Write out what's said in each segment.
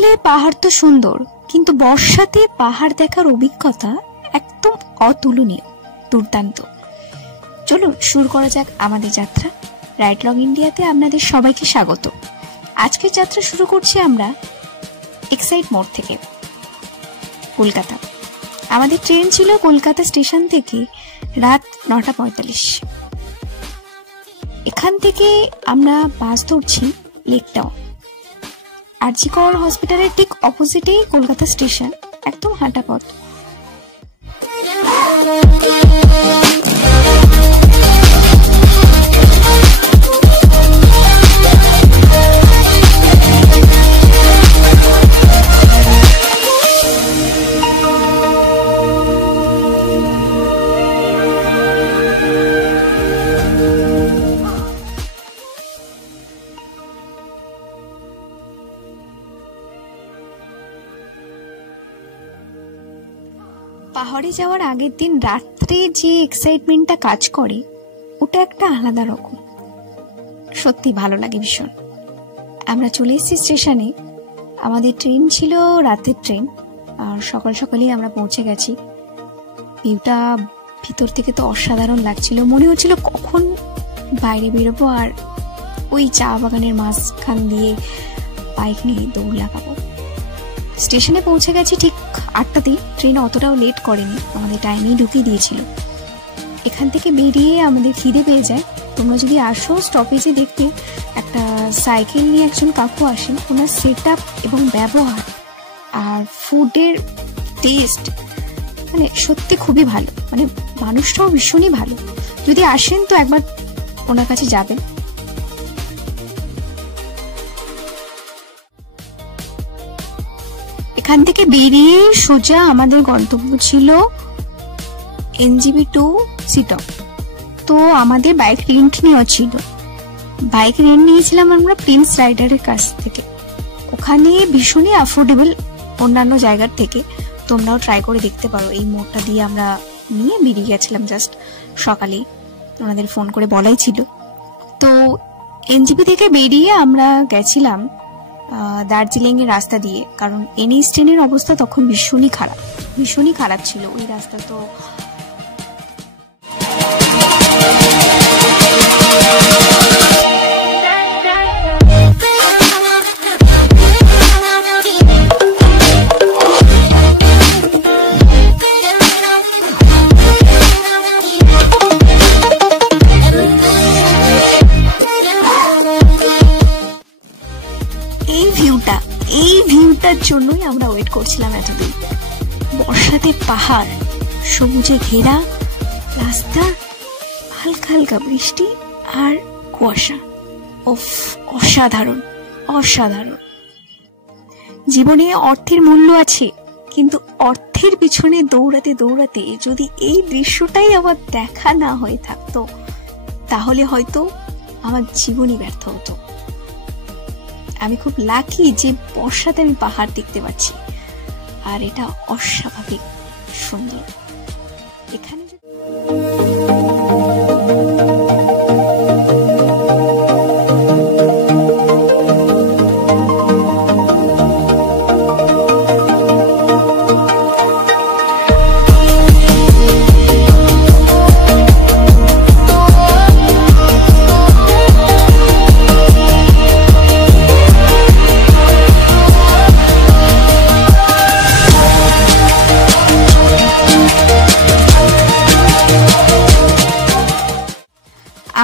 শীতকালে পাহাড় তো সুন্দর, কিন্তু বর্ষাতে পাহাড় দেখার অভিজ্ঞতা একদম অতুলনীয়, দুর্দান্ত। চলুন শুরু করা যাক আমাদের যাত্রা। রাইড লগ ইন্ডিয়াতে আপনাদের সবাইকে স্বাগত। আজকের যাত্রা শুরু করছি আমরা এক্সাইড মোড় থেকে, কলকাতা। আমাদের ট্রেন ছিল কলকাতা স্টেশন থেকে রাত 9:45। এখান থেকে আমরা বাস ধরছি লেক টাউন। আরজি কর হসপিটালের ঠিক অপোজিটেই কলকাতা স্টেশন, একদম হাঁটা পথ। পাহাড়ে যাওয়ার আগের দিন রাত্রে যে এক্সাইটমেন্টটা কাজ করে, ওটা একটা আলাদা রকম। সত্যি ভালো লাগে ভীষণ। আমরা চলে এসেছি স্টেশনে। আমাদের ট্রেন ছিল রাতের ট্রেন, আর সকাল সকালেই আমরা পৌঁছে গেছি। ভিউটা ভিতর থেকে তো অসাধারণ লাগছিল। মনে হচ্ছিল কখন বাইরে বেরোবো আর ওই চা বাগানের মাঝখান দিয়ে বাইক নিয়ে দৌড় লাগাবো। স্টেশনে পৌঁছে গেছি ঠিক 8টাতেই। ট্রেন অতটাও লেট করেনি, আমাদের টাইমেই ঢুকিয়ে দিয়েছিল। এখান থেকে বেরিয়ে আমাদের খিদে পেয়ে যায়। তোমরা যদি আসো স্টপেজে দেখতে, একটা সাইকেল নিয়ে একজন কাকু আসেন। ওনার সেট আপ এবং ব্যবহার আর ফুডের টেস্ট মানে সত্যি খুবই ভালো। মানে মানুষটাও ভীষণই ভালো। যদি আসেন তো একবার ওনার কাছে যাবেন। এখান থেকে বেরিয়ে সোজা আমাদের গন্তব্য ছিল NGP2 সিটপ। তো আমাদের বাইক রেন্ট নেওয়া ছিল। বাইক রেন্ট নিয়েছিলাম আমরা প্রিন্স রাইডারের কাছ থেকে। ওখানে ভীষণই অ্যাফোর্ডেবল অন্যান্য জায়গার থেকে। তোমরাও ট্রাই করে দেখতে পারো। এই মোড়টা দিয়ে আমরা নিয়ে বেরিয়ে গেছিলাম জাস্ট সকালেই, ওনাদের ফোন করে বলাই ছিল। তো NGP থেকে বেরিয়ে আমরা গেছিলাম দার্জিলিং এর রাস্তা দিয়ে, কারণ NH ট্রেনের অবস্থা তখন ভীষণই খারাপ ছিল ওই রাস্তা। তো এই ভিউটার জন্যই আমরা ওয়েট করছিলাম এতদিন। বর্ষাতে পাহাড়, সবুজে ঘেরা রাস্তা, হালকা হালকা বৃষ্টি আর কুয়াশা। অসাধারণ। জীবনে অর্থের মূল্য আছে, কিন্তু অর্থের পিছনে দৌড়াতে দৌড়াতে যদি এই দৃশ্যটাই আমার দেখা না হয়ে থাকতো, তাহলে হয়তো আমার জীবনই ব্যর্থ হতো। আমি খুব লাকি যে বর্ষাতে আমি পাহাড় দেখতে পাচ্ছি, আর এটা অস্বাভাবিক সুন্দর। এখানে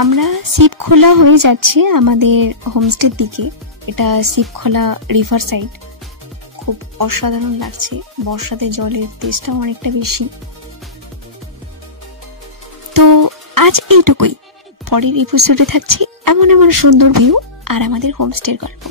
আমরা শিবখোলা হয়ে যাচ্ছি আমাদের হোমস্টের দিকে। এটা শিবখোলা রিভার সাইড। খুব অসাধারণ লাগছে। বর্ষাতে জলের তেজটাও অনেকটা বেশি। তো আজ এইটুকুই। পরের এপিসোডে থাকছে এমন সুন্দর ভিউ আর আমাদের হোমস্টের গল্প।